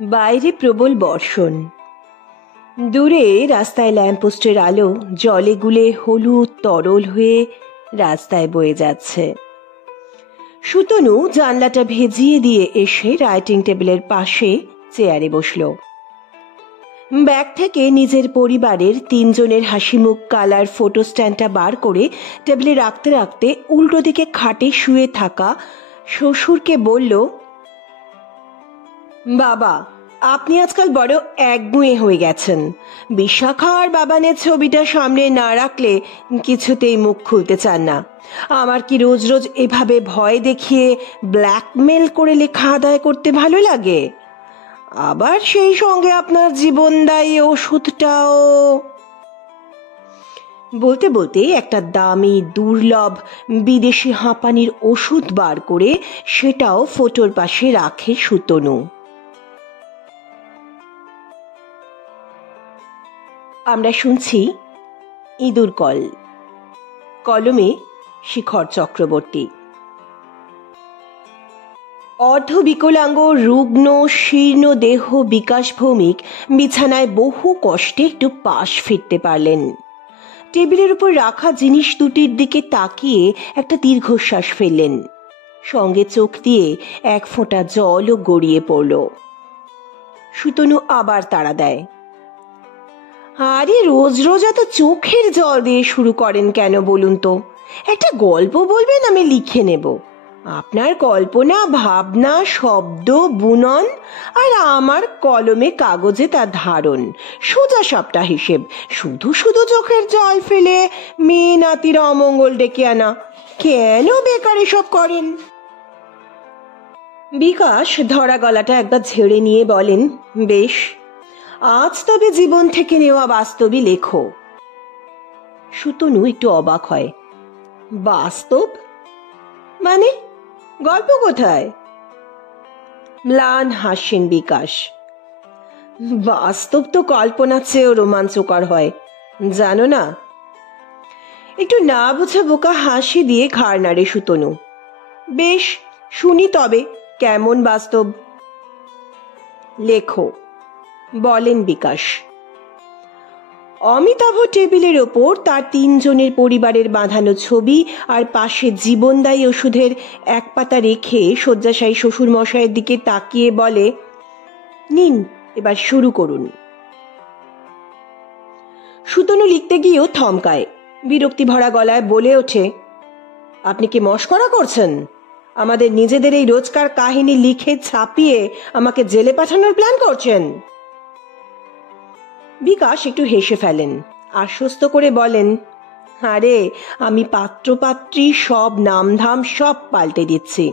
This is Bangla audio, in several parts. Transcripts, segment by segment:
বাইরে প্রবল বর্ষণ। দূরে রাস্তায় ল্যাম্পপোস্টের আলো জলে গুলে হলুদ তরল হয়ে রাস্তায় বয়ে যাচ্ছে। সুতনু জানলাটা ভেজিয়ে দিয়ে এসে রাইটিং টেবিলের পাশে চেয়ারে বসল। ব্যাগ থেকে নিজের পরিবারের 3 জনের হাসিমুখ কালার ফটো স্ট্যান্ডটা বার করে টেবিলে রাখতে রাখতে উল্টো দিকে খাটে শুয়ে থাকা শ্বশুরকে বলল, বাবা, আপনি আজকাল বড় একগুঁয়ে হয়ে গেছেন। বিশাখা আর বাবানের ছবিটা সামনে না রাখলে কিছুতেই মুখ খুলতে চান না। আমার কি রোজ রোজ এভাবে ভয় দেখিয়ে ব্ল্যাকমেল করে লেখা আদায় করতে ভালো লাগে? আবার সেই সঙ্গে আপনার জীবনদায়ী ওষুধটাও। বলতে বলতে একটা দামি দুর্লভ বিদেশি হাঁপানির ওষুধ বার করে সেটাও ফটোর পাশে রাখে সুতনু। আমরা শুনছি ইঁদুর কল। কলমে শিখর চক্রবর্তী। অর্ধবিকলাঙ্গ রুগ্ন শীর্ণ দেহ বিকাশ ভৌমিক বিছানায় বহু কষ্টে একটু পাশ ফিরতে পারলেন। টেবিলের উপর রাখা জিনিস দুটির দিকে তাকিয়ে একটা দীর্ঘশ্বাস ফেললেন। সঙ্গে চোখ দিয়ে এক ফোঁটা জলও গড়িয়ে পড়ল। সুতনু আবার তাড়া দেয়, আরে রোজ রোজ এত চোখের জল দিয়ে শুরু করেন কেন বলুন তো? একটা গল্প বলবেন, আমি লিখে নেব। আপনার কল্পনা, ভাবনা, শব্দ বুনন, আর আমার কলমে কাগজে তার ধারণ, সোজা সাপটা হিসেব। শুধু শুধু চোখের জল ফেলে মেয়ে নাতির অমঙ্গল ডেকে আনা, কেন বেকার এসব করেন? বিকাশ ধরা গলাটা একবার ঝেড়ে নিয়ে বলেন, বেশ, আজ তবে জীবন থেকে নেওয়া বাস্তবই লেখো। সুতনু একটু অবাক হয়, বাস্তব মানে? গল্প কোথায়? ম্লান হাসেন বিকাশ, বাস্তব তো কল্পনার চেয়েও রোমাঞ্চকর হয়, জানো না? একটু না বুঝে বোকা হাসি দিয়ে ঘাড় নাড়ে সুতনু। বেশ, শুনি তবে কেমন বাস্তব। লেখো, বলেন বিকাশ। অমিতাভ টেবিলের ওপর তার 3 জনের পরিবারের বাঁধানো ছবি আর পাশে জীবনদায়ী ওষুধের এক পাতা রেখে শয্যাশায়ী শ্বশুর মশাইয়ের দিকে তাকিয়ে বলে, নিন, এবার শুরু করুন। সুতনু লিখতে গিয়েও থমকায়, বিরক্তি ভরা গলায় বলে ওঠে, আপনি কি মশকরা করছেন? আমাদের নিজেদের এই রোজকার কাহিনী লিখে ছাপিয়ে আমাকে জেলে পাঠানোর প্ল্যান করছেন? বিকাশ একটু হেসে ফেলেন, আশ্বস্ত করে বলেন, আরে আমি পাত্রপাত্রী সব নামধাম সব পাল্টে দিচ্ছি।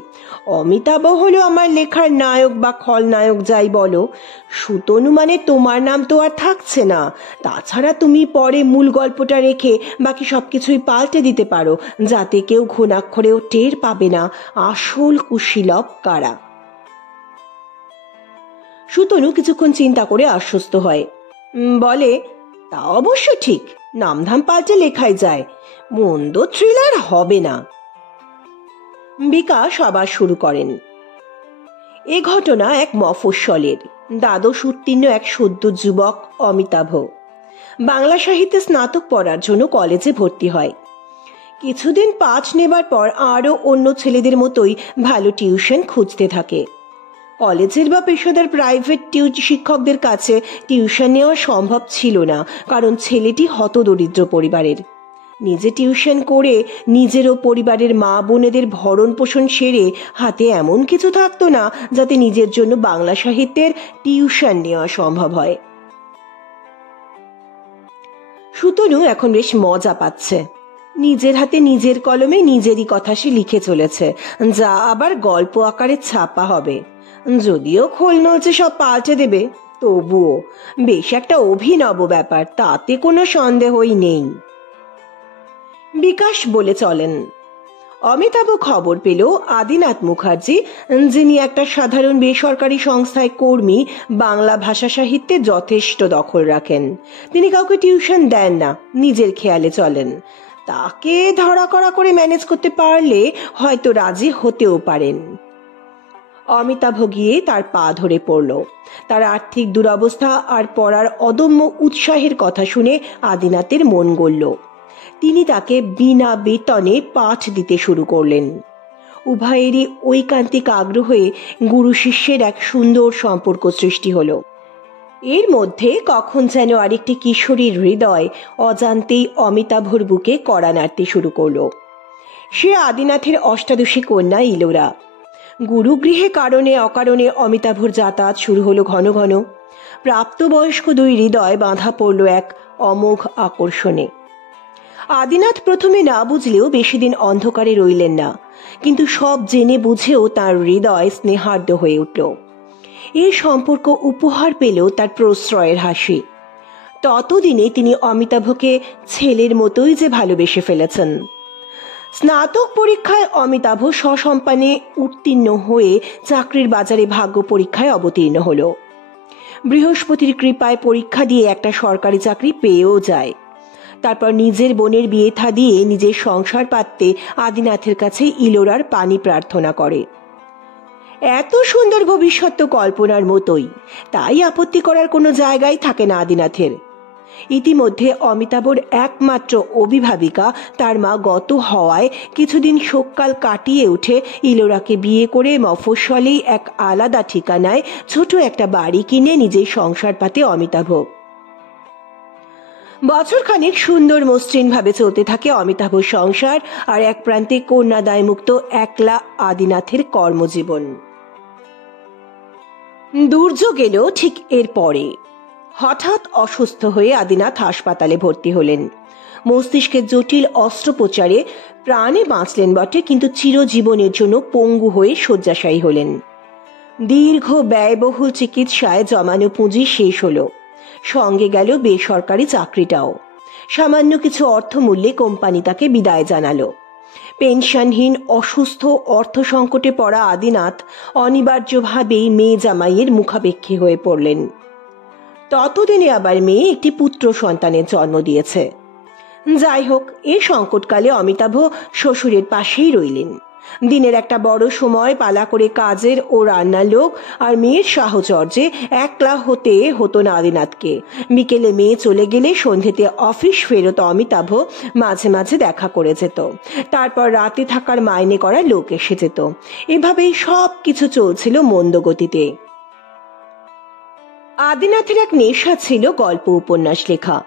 অমিতাভ হলো আমার লেখার নায়ক বা খলনায়ক যাই বলো, সুতনু মানে তোমার নাম তো আর থাকছে না। তাছাড়া তুমি পরে মূল গল্পটা রেখে বাকি সবকিছুই পাল্টে দিতে পারো, যাতে কেউ ঘুণাক্ষরেও টের পাবে না আসল কুশীলব কারা। সুতনু কিছুক্ষণ চিন্তা করে আশ্বস্ত হয়, বলে, তা অবশ্য ঠিক, নামধাম পাল্টে লেখাই যায়, মন্দ থ্রিলার হবে না। বিকাশ আবার শুরু করেন, এ ঘটনা এক মফস্বলের। দ্বাদশ উত্তীর্ণ এক সদ্য যুবক অমিতাভ বাংলা সাহিত্যে স্নাতক পড়ার জন্য কলেজে ভর্তি হয়। কিছুদিন পাঠ নেবার পর আরও অন্য ছেলেদের মতোই ভালো টিউশন খুঁজতে থাকে। কলেজের বা পেশাদার প্রাইভেট শিক্ষকদের কাছে টিউশন নেওয়া সম্ভব ছিল না, কারণ ছেলেটি হতদরিদ্র পরিবারের। নিজে টিউশন করে নিজের ও পরিবারের মা বোনেদের ভরণ পোষণ সেরে হাতে এমন কিছু থাকতো না যাতে নিজের জন্য বাংলা সাহিত্যের টিউশন নেওয়া সম্ভব হয়। সুতনু এখন বেশ মজা পাচ্ছে। নিজের হাতে নিজের কলমে নিজেরই কথা সে লিখে চলেছে, যা আবার গল্প আকারে ছাপা হবে। যদিও খোল নলচে সব পাল্টে দেবে, তবুও বেশ একটা অভিনব ব্যাপার, তাতে কোনো সন্দেহই নেই। বিকাশ বলে চলেন, অমিতাভ খবর পেল আদিনাথ মুখার্জি, যিনি একটা সাধারণ বেসরকারি সংস্থায় কর্মী, বাংলা ভাষা সাহিত্যে যথেষ্ট দখল রাখেন। তিনি কাউকে টিউশন দেন না, নিজের খেয়ালে চলেন। তাকে ধরা করা করে ম্যানেজ করতে পারলে হয়তো রাজি হতেও পারেন। অমিতাভ গিয়ে তার পা ধরে পড়ল। তার আর্থিক দুরবস্থা আর পড়ার অদম্য উৎসাহের কথা শুনে আদিনাথের মন গলল। তিনি তাকে বিনা বেতনে পাঠ দিতে শুরু করলেন। উভয়েরই ঐকান্তিক আগ্রহে গুরু শিষ্যের এক সুন্দর সম্পর্ক সৃষ্টি হলো। এর মধ্যে কখন যেন আরেকটি কিশোরীর হৃদয় অজান্তেই অমিতাভর বুকে কড়া নাড়তে শুরু করলো। সে আদিনাথের অষ্টাদশী কন্যা ইলোরা। গুরুগৃহে কারণে অকারণে অমিতাভর যাতায়াত শুরু হলো ঘন ঘন। প্রাপ্তবয়স্ক দুই হৃদয় বাঁধা পড়ল এক অমোঘ আকর্ষণে। আদিনাথ প্রথমে না বুঝলেও বেশি দিন অন্ধকারে রইলেন না, কিন্তু সব জেনে বুঝেও তার হৃদয় স্নেহার্দ্র হয়ে উঠল। এই সম্পর্ক উপহার পেল তার প্রশ্রয়ের হাসি। ততদিনে তিনি অমিতাভকে ছেলের মতোই যে ভালোবেসে ফেলেছেন। স্নাতক পরীক্ষায় অমিতাভ সসম্মানে উত্তীর্ণ হয়ে চাকরির বাজারে ভাগ্য পরীক্ষায় অবতীর্ণ হল। বৃহস্পতির কৃপায় পরীক্ষা দিয়ে একটা সরকারি চাকরি পেয়েও যায়। তারপর নিজের বোনের বিয়ে থা দিয়ে নিজের সংসার পাততে আদিনাথের কাছে ইলোরার পানি প্রার্থনা করে। এত সুন্দর ভবিষ্যৎ তো কল্পনার মতোই, তাই আপত্তি করার কোনো জায়গায় থাকে না আদিনাথের। ইতিমধ্যে অমিতাভর একমাত্র অভিভাবিকা তার মা গত হওয়ায় কিছুদিন শোককাল কাটিয়ে উঠে ইলোরাকে বিয়ে করে মফস্বলেই এক আলাদা ঠিকানায় ছোট একটা বাড়ি কিনে নিজের সংসার পাতে অমিতাভ। বছরখানেক সুন্দর মসৃণ ভাবে চলতে থাকে অমিতাভ সংসার, আর এক প্রান্তে কন্যাদায় মুক্ত একলা আদিনাথের কর্মজীবন। দুর্যোগ এলো ঠিক এর পরে। হঠাৎ অসুস্থ হয়ে আদিনাথ হাসপাতালে ভর্তি হলেন। মস্তিষ্কের জটিল অস্ত্রোপচারে প্রাণে বাঁচলেন বটে, কিন্তু চিরজীবনের জন্য পঙ্গু হয়ে শয্যাশায়ী হলেন। দীর্ঘ ব্যয়বহুল চিকিৎসায় জমানো পুঁজি শেষ হলো, সঙ্গে গেল বেসরকারি চাকরিটাও। সামান্য কিছু অর্থমূল্যে কোম্পানি তাকে বিদায় জানালো। পেনশনহীন অসুস্থ অর্থ সংকটে পড়া আদিনাথ অনিবার্যভাবেই মেয়ে জামাইয়ের মুখাপেক্ষী হয়ে পড়লেন। ততদিনে আবার মেয়ে একটি পুত্র সন্তানের জন্ম দিয়েছে। যাই হোক, এই সংকটকালে অমিতাভ শ্বশুরের পাশেই রইলেন। দিনের একটা বড় সময় পালা করে কাজের ও রান্নার লোক আর মেয়ের সাহচর্যে একলা হতে হতো না আদিনাথকে। বিকেলে মেয়ে চলে গেলে সন্ধেতে অফিস ফেরত অমিতাভ মাঝে মাঝে দেখা করে যেত। তারপর রাতে থাকার মাইনে করা লোক এসে যেত। এভাবেই সব কিছু চলছিল মন্দ গতিতে। আদিনাথের এক নেশা ছিল গল্প উপন্যাস লেখা।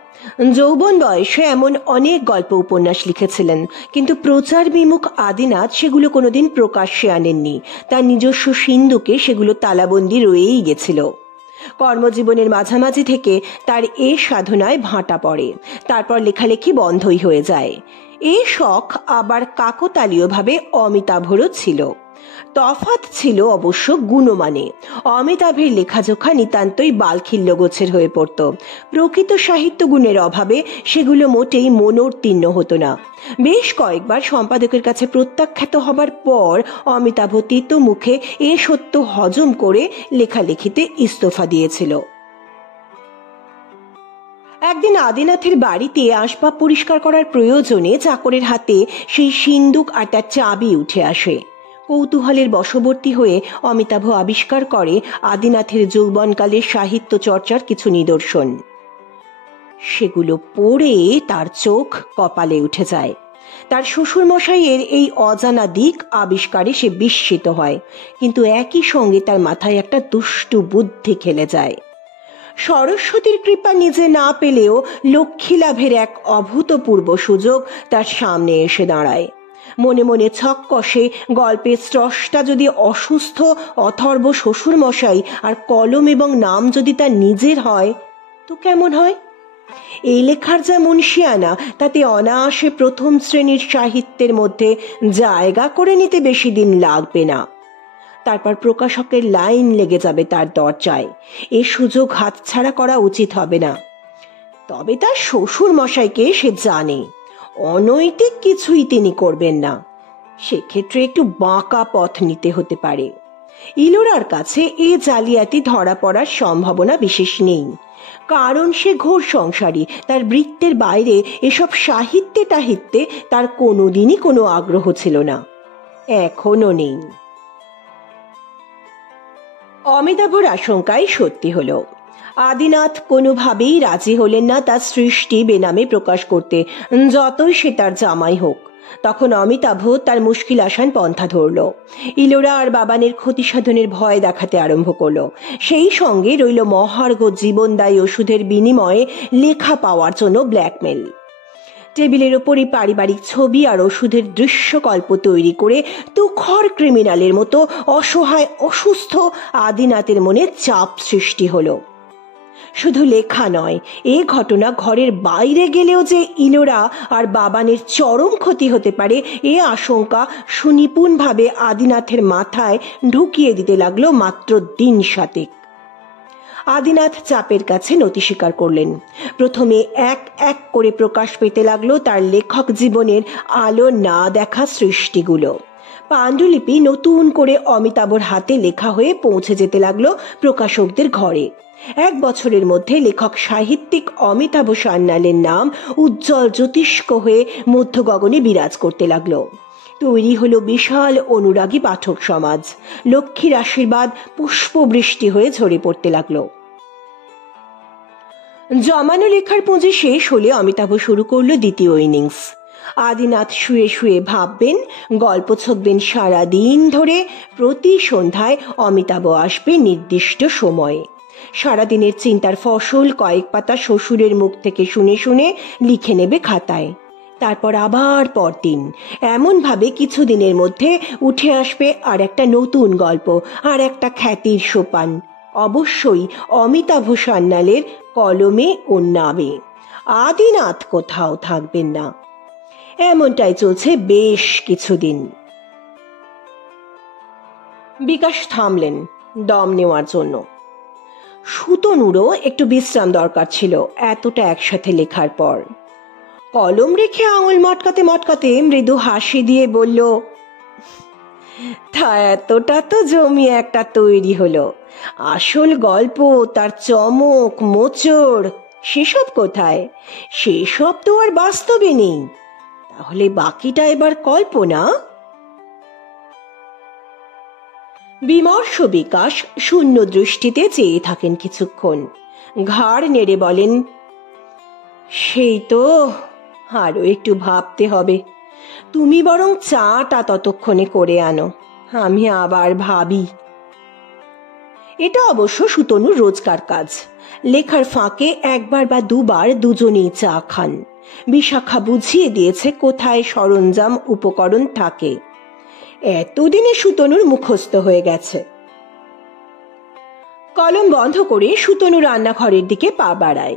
যৌবন বয়সে এমন অনেক গল্প উপন্যাস লিখেছিলেন, কিন্তু প্রচার বিমুখ আদিনাথ সেগুলো কোনোদিন প্রকাশ্যে আনেননি। তার নিজস্ব সিন্ধুকে সেগুলো তালাবন্দি রয়েই গেছিল। কর্মজীবনের মাঝামাঝি থেকে তার এ সাধনায় ভাঁটা পড়ে। তারপর লেখালেখি বন্ধই হয়ে যায়। এ শখ আবার কাকতালীয়ভাবে অমিতাভরও ছিল। তফাৎ ছিল অবশ্য গুণমানে। অমিতাভের লেখাজোখা নিতান্তই বালখিল্য গোছের হয়ে পড়ত। প্রকৃত সাহিত্য গুণের অভাবে সেগুলো মোটেই মনোত্তীর্ণ হতো না। বেশ কয়েকবার সম্পাদকের কাছে প্রত্যাখ্যাত হবার পর অমিতাভ তেতো মুখে এ সত্য হজম করে লেখালেখিতে ইস্তফা দিয়েছিল। একদিন আদিনাথের বাড়িতে আসবাব পরিষ্কার করার প্রয়োজনে চাকরের হাতে সেই সিন্দুক আর তার চাবি উঠে আসে। কৌতূহলের বশবর্তী হয়ে অমিতাভ আবিষ্কার করে আদিনাথের যৌবনকালের সাহিত্য চর্চার কিছু নিদর্শন। সেগুলো পড়ে তার চোখ কপালে উঠে যায়। তার শ্বশুরমশাইয়ের এই অজানা দিক আবিষ্কারে সে বিস্মিত হয়, কিন্তু একই সঙ্গে তার মাথায় একটা দুষ্টু বুদ্ধি খেলে যায়। সরস্বতীর কৃপা নিজে না পেলেও লক্ষ্মী লাভের এক অভূতপূর্ব সুযোগ তার সামনে এসে দাঁড়ায়। মনে মনে ছক কষে গল্পের স্রষ্টা যদি অসুস্থ অথর্ব শ্বশুরমশাই আর কলম এবং নাম যদি তার নিজের হয় তো কেমন হয়? এই লেখার যা মুনশিয়ানা, তাতে অনায়াসে প্রথম শ্রেণীর সাহিত্যের মধ্যে জায়গা করে নিতে বেশি দিন লাগবে না। তারপর প্রকাশকের লাইন লেগে যাবে তার দরজায়। এ সুযোগ হাতছাড়া করা উচিত হবে না। তবে তার শ্বশুর মশাইকে সে জানে অনৈতিক কিছুই তিনি করবেন না। সেক্ষেত্রে একটু বাঁকা পথ নিতে হতে পারে। ইলোরার কাছে এ জালিয়াতি ধরা পড়ার সম্ভাবনা বিশেষ নেই, কারণ সে ঘোর সংসারী। তার বৃত্তের বাইরে এসব সাহিত্যে টাহিত্যে তার কোনোদিনই কোনো আগ্রহ ছিল না, এখনো নেই। অমিতাভর আশঙ্কাই সত্যি হলো। আদিনাথ কোনোভাবেই রাজি হলেন না তার সৃষ্টি বেনামে প্রকাশ করতে, যতই সে তার জামাই হোক। তখন অমিতাভ তার মুশকিল আসান পন্থা ধরল। ইলোরা আর বাবানের ক্ষতি সাধনের ভয় দেখাতে আরম্ভ করলো। সেই সঙ্গে রইল মহার্ঘ জীবনদায়ী ওষুধের বিনিময়ে লেখা পাওয়ার জন্য ব্ল্যাকমেল। টেবিলের ওপরই পারিবারিক ছবি আর ওষুধের দৃশ্যকল্প তৈরি করে তুখর ক্রিমিনালের মতো অসহায় অসুস্থ আদিনাথের মনে চাপ সৃষ্টি হলো। শুধু লেখা নয়, এ ঘটনা ঘরের বাইরে গেলেও যে ইলোরা আর বাবানের চরম ক্ষতি হতে পারে এ আশঙ্কা সুনিপুণভাবে আদিনাথের মাথায় ঢুকিয়ে দিতে লাগলো মাত্র দিন 7। আদিনাথ চাপের কাছে নতি স্বীকার করলেন। প্রথমে এক এক করে প্রকাশ পেতে লাগলো তার লেখক জীবনের আলো না দেখা সৃষ্টিগুলো। পাণ্ডুলিপি নতুন করে অমিতাভর হাতে লেখা হয়ে পৌঁছে যেতে লাগলো প্রকাশকদের ঘরে। 1 বছরের মধ্যে লেখক সাহিত্যিক অমিতাভ সান্যালের নাম উজ্জ্বল জ্যোতিষ্ক হয়ে মধ্য গগনে বিরাজ করতে লাগলো। তৈরি হলো বিশাল অনুরাগী পাঠক সমাজ। লক্ষ্মীর আশীর্বাদ পুষ্পবৃষ্টি হয়ে ঝরে পড়তে লাগলো। জমানো লেখার পুঁজি শেষ হলে অমিতাভ শুরু করলো দ্বিতীয় ইনিংস। আদিনাথ শুয়ে শুয়ে ভাববেন, গল্প ছকবেন সারা দিন ধরে। প্রতি সন্ধ্যায় অমিতাভ আসবে নির্দিষ্ট সময়ে। সারাদিনের চিন্তার ফসল কয়েক পাতা শ্বশুরের মুখ থেকে শুনে শুনে লিখে নেবে খাতায়। তারপর আবার পরদিন। এমন ভাবে কিছুদিনের মধ্যে উঠে আসবে আর একটা নতুন গল্প, আর একটা খ্যাতির সোপান, অবশ্যই অমিতাভ সান্যালের কলমে ও নামে। আদিনাথ কোথাও থাকবেন না। এমনটাই চলছে বেশ কিছুদিন। বিকাশ থামলেন দম নেওয়ার জন্য। সুতনুরও একটু বিশ্রাম দরকার ছিল এতটা একসাথে লেখার পর। কলম রেখে আঙুল মটকাতে মটকাতে মৃদু হাসি দিয়ে বলল, তা এতটা তো জমিয়ে একটা তৈরি হলো। আসল গল্প, তার চমক মোচড়, সেসব কোথায়? সেসব তো আর বাস্তবে নেই। তাহলে বাকিটা এবার কল্পনা। বিমর্ষ বিকাশ শূন্য দৃষ্টিতে চেয়ে থাকেন কিছুক্ষণ। ঘাড় নেড়ে বলেন, সেই তো, আরো একটু ভাবতে হবে। তুমি বরং চাটা ততক্ষণে করে আনো, আমি আবার ভাবি। এটা অবশ্য সুতনুর রোজকার কাজ। লেখার ফাঁকে একবার বা দুবার দুজনেই চা খান। বিশাখা বুঝিয়ে দিয়েছে কোথায় সরঞ্জাম উপকরণ থাকে। এতদিনে সুতনুর মুখস্থ হয়ে গেছে। কলম বন্ধ করে সুতনু রান্নাঘরের দিকে পা বাড়ায়।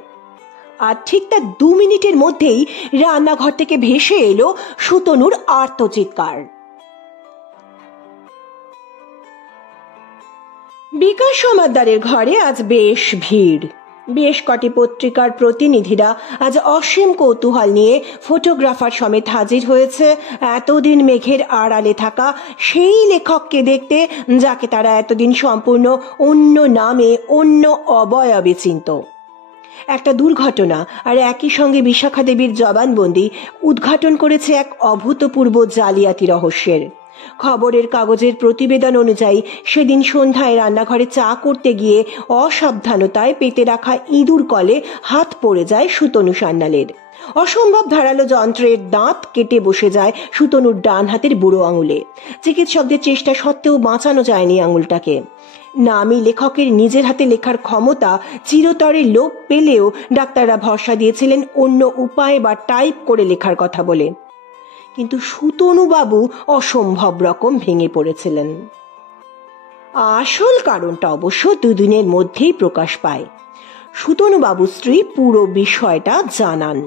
আর ঠিক তার 2 মিনিটের মধ্যেই রান্নাঘর থেকে ভেসে এলো সুতনুর আর্তচিৎকার। বিকাশ সমাদ্দারের ঘরে আজ বেশ ভিড়। বেশ কটি পত্রিকার প্রতিনিধিরা আজ অসীম কৌতূহল নিয়ে ফটোগ্রাফার সমেত হাজির হয়েছে এতদিন মেঘের আড়ালে থাকা সেই লেখককে দেখতে, যাকে তারা এতদিন সম্পূর্ণ অন্য নামে অন্য অবয়বে চিনত। একটা দুর্ঘটনা আর একই সঙ্গে বিশাখা দেবীর জবানবন্দি উদ্ঘাটন করেছে এক অভূতপূর্ব জালিয়াতি রহস্যের। খবরের কাগজের প্রতিবেদন অনুযায়ী সেদিন সন্ধ্যায় রান্নাঘরে চা করতে গিয়ে অসাবধানতায় পেতে রাখা ইঁদুর কলে হাত পড়ে যায় সুতনু সান্যালের। অসম্ভব ধারালো যন্ত্রের দাঁত কেটে বসে যায় সুতনুর ডান হাতের বুড়ো আঙুলে। চিকিৎসকদের চেষ্টা সত্ত্বেও বাঁচানো যায়নি আঙুলটাকে। নামী লেখকের নিজের হাতে লেখার ক্ষমতা চিরতরে লোপ পেলেও ডাক্তাররা ভরসা দিয়েছিলেন অন্য উপায়ে বা টাইপ করে লেখার কথা বলে। কিন্তু সুতনু বাবু অসম্ভব রকম ভেঙে পড়েছিলেন। আসল কারণটা অবশ্য 2 দিনের মধ্যেই প্রকাশ পায়। সুতনু বাবুর স্ত্রী পুরো বিষয়টা জানান।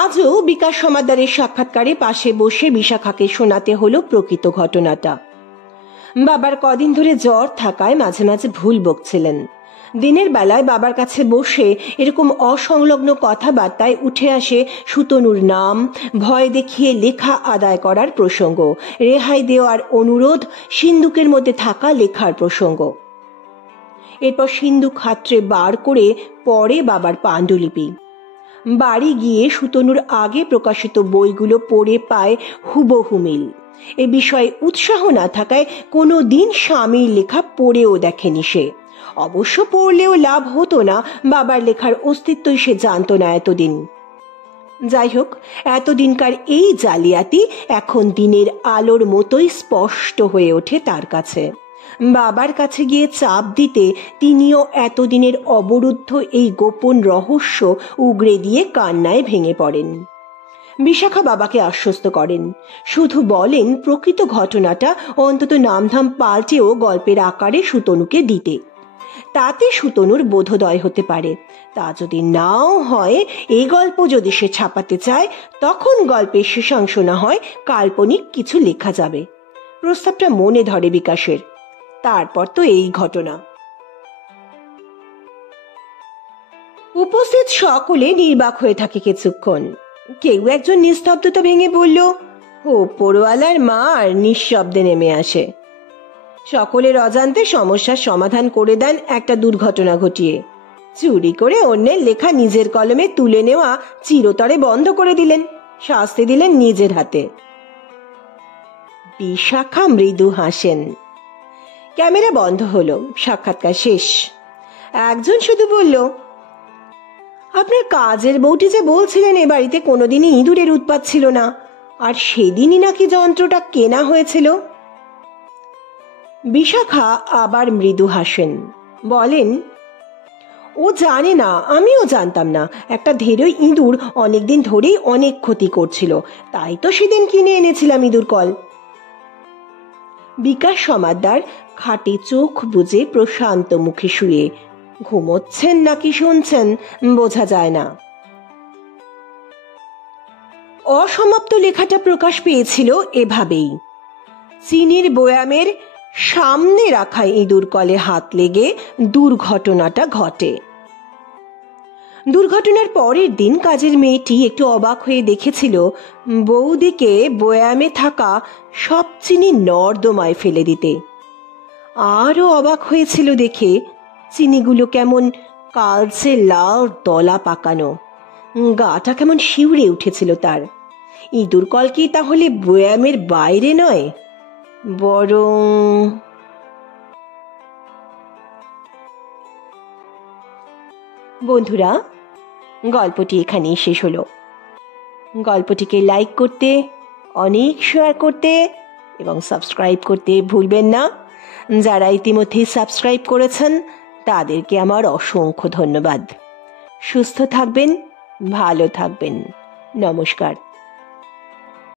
আজও বিকাশ সমাদ্দারের সাক্ষাৎকারে পাশে বসে বিশাখাকে শোনাতে হলো প্রকৃত ঘটনাটা। বাবার কদিন ধরে জ্বর থাকায় মাঝে মাঝে ভুল বকছিলেন। দিনের বেলায় বাবার কাছে বসে এরকম অসংলগ্ন কথাবার্তায় উঠে আসে সুতনুর নাম, ভয় দেখিয়ে লেখা আদায় করার প্রসঙ্গ, রেহাই দেওয়ার অনুরোধ, সিন্দুকের মধ্যে থাকা লেখার প্রসঙ্গ। এরপর সিন্দুক হাতড়ে বার করে পড়ে বাবার পাণ্ডুলিপি। বাড়ি গিয়ে সুতনুর আগে প্রকাশিত বইগুলো পড়ে পায় হুবহু মিল। এ বিষয়ে উৎসাহ না থাকায় কোনো দিন স্বামীর লেখা পড়েও দেখেনি সে। অবশ্য পড়লেও লাভ হতো না, বাবার লেখার অস্তিত্বই সে জানতো না এতদিন। যাই হোক, এতদিনকার এই জালিয়াতি এখন দিনের আলোর মতোই স্পষ্ট হয়ে ওঠে তার কাছে। বাবার কাছে গিয়ে চাপ দিতে তিনিও এতদিনের অবরুদ্ধ এই গোপন রহস্য উগরে দিয়ে কান্নায় ভেঙে পড়েন। বিশাখা বাবাকে আশ্বস্ত করেন, শুধু বলেন প্রকৃত ঘটনাটা অন্তত নামধাম পাল্টেও গল্পের আকারে সুতনুকে দিতে। তাতে সুতনুর বোধোদয় হতে পারে। তা যদি নাও হয়, এই গল্প যদি সে ছাপাতে চায়, তখন গল্পের শেষাংশ না হয় কাল্পনিক কিছু লেখা যাবে। প্রস্তাবটা মনে ধরে বিকাশের। তারপর তো এই ঘটনা। উপস্থিত সকলে নির্বাক হয়ে থাকে কিছুক্ষণ। কেউ একজন নিস্তব্ধতা ভেঙে বলল, ওপরওয়ালার মার নিঃশব্দে নেমে আসে। সকলের অজান্তে সমস্যার সমাধান করে দেন একটা দুর্ঘটনা ঘটিয়ে। চুরি করে অন্যের লেখা নিজের কলমে তুলে নেওয়া চিরতরে বন্ধ করে দিলেন, শাস্তি দিলেন নিজের হাতে। বিশাখা মৃদু হাসেন। ক্যামেরা বন্ধ হলো, সাক্ষাৎকার শেষ। একজন শুধু বলল, আপনার কাজের বউটি যে বলছিলেন এ বাড়িতে কোনোদিনই ইঁদুরের উৎপাত ছিল না, আর সেদিনই নাকি যন্ত্রটা কেনা হয়েছিল। বিশাখা আবার মৃদু হাসেন, বলেন, ও জানে না, আমিও জানতাম না। একটা ধেরই ইঁদুর অনেকদিন ধরেই অনেক ক্ষতি করছিল, তাই তো সেদিন কিনে এনেছিলাম ইঁদুর কল। বিকাশ সমাদ্দার খাটে চোখ বুজে প্রশান্ত মুখে শুয়ে ঘুমোচ্ছেন নাকি শুনছেন বোঝা যায় না। অসমাপ্ত লেখাটা প্রকাশ পেয়েছিল এভাবেই। চিনির বয়ামের সামনে রাখা ইঁদুর কলে হাত লেগে দুর্ঘটনাটা ঘটে। দুর্ঘটনার পরের দিন কাজের মেয়েটি একটু অবাক হয়ে দেখেছিল বৌদিকে বয়ামে থাকা সব চিনি নর্দমায় ফেলে দিতে। আরও অবাক হয়েছিল দেখে চিনিগুলো কেমন কালচে লাল দলা পাকানো। গাটা কেমন শিউরে উঠেছিল তার। ইঁদুর কল কি তাহলে বয়ামের বাইরে নয়, বরং... বন্ধুরা, গল্পটি এখানেই শেষ হলো। গল্পটিকে লাইক করতে, অনেক শেয়ার করতে এবং সাবস্ক্রাইব করতে ভুলবেন না। যারা ইতিমধ্যে সাবস্ক্রাইব করেছেন তাদেরকে আমার অসংখ্য ধন্যবাদ। সুস্থ থাকবেন, ভালো থাকবেন। নমস্কার।